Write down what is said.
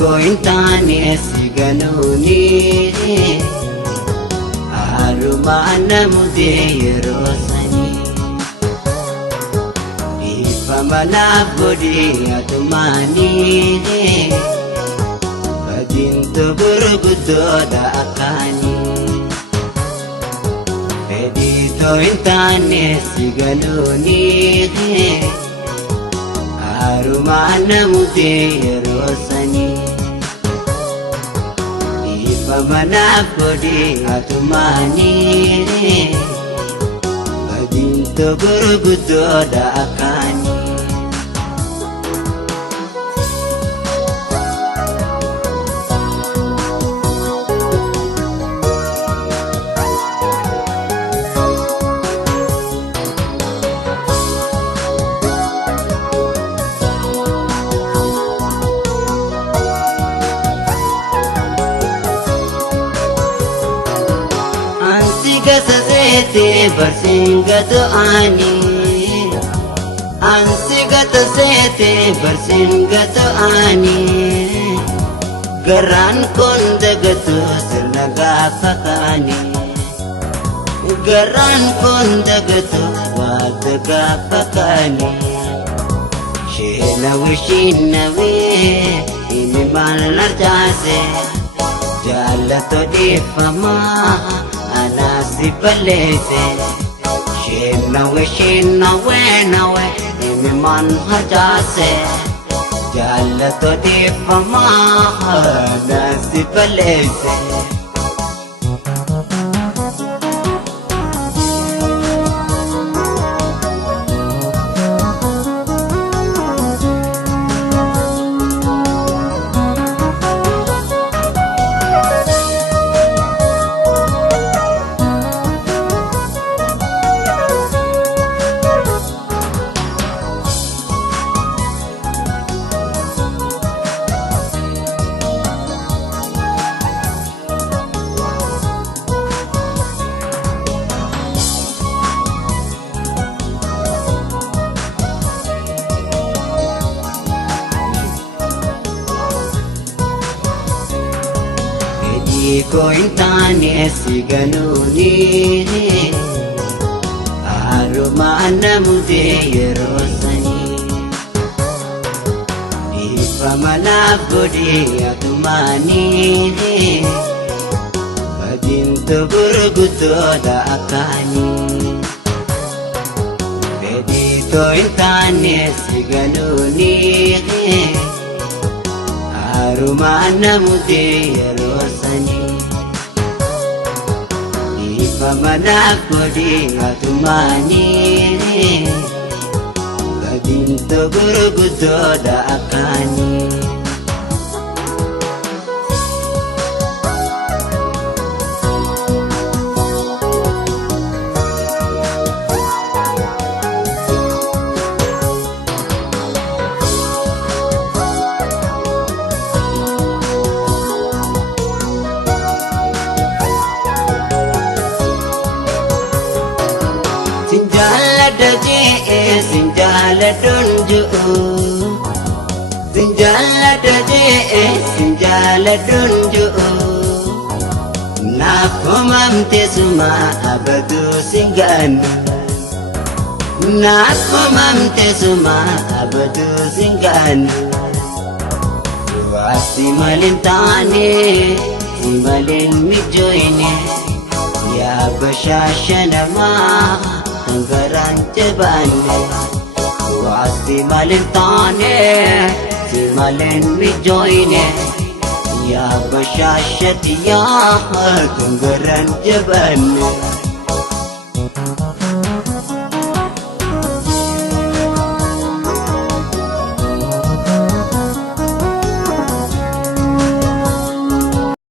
kointani siganuni arumana mudirosani ifamana bodi atumani badinto burgudoda akani edito intani siganuni arumana mudirosani ifamana bodi atumani badinto burgudoda akani Sete bersinggatu ani ansigatu sete bersinggatu ani geran kondagatu sernaga pakani geran kondagatu wadaga pakani shinawi ini malar jase jalato di fama anasi balese shinawe nawe imi man hajase jalato di fama anasi balese kointani siganuni arumana mudirosani ifamana bodi atumani badinto burgudoda akani edito intani siganuni arumana mudirosani ifamana bodi atumani badinto burgudoda akani sinjala dunju sinjala daje sinjala dunju nakomamte suma abadu singanu nakomamte suma abadu singanu wasi malintane simalin mijoine ya bashashanama anggaran cebane wasi malintane simalin mijoine ya bashashat ya anggaran cebane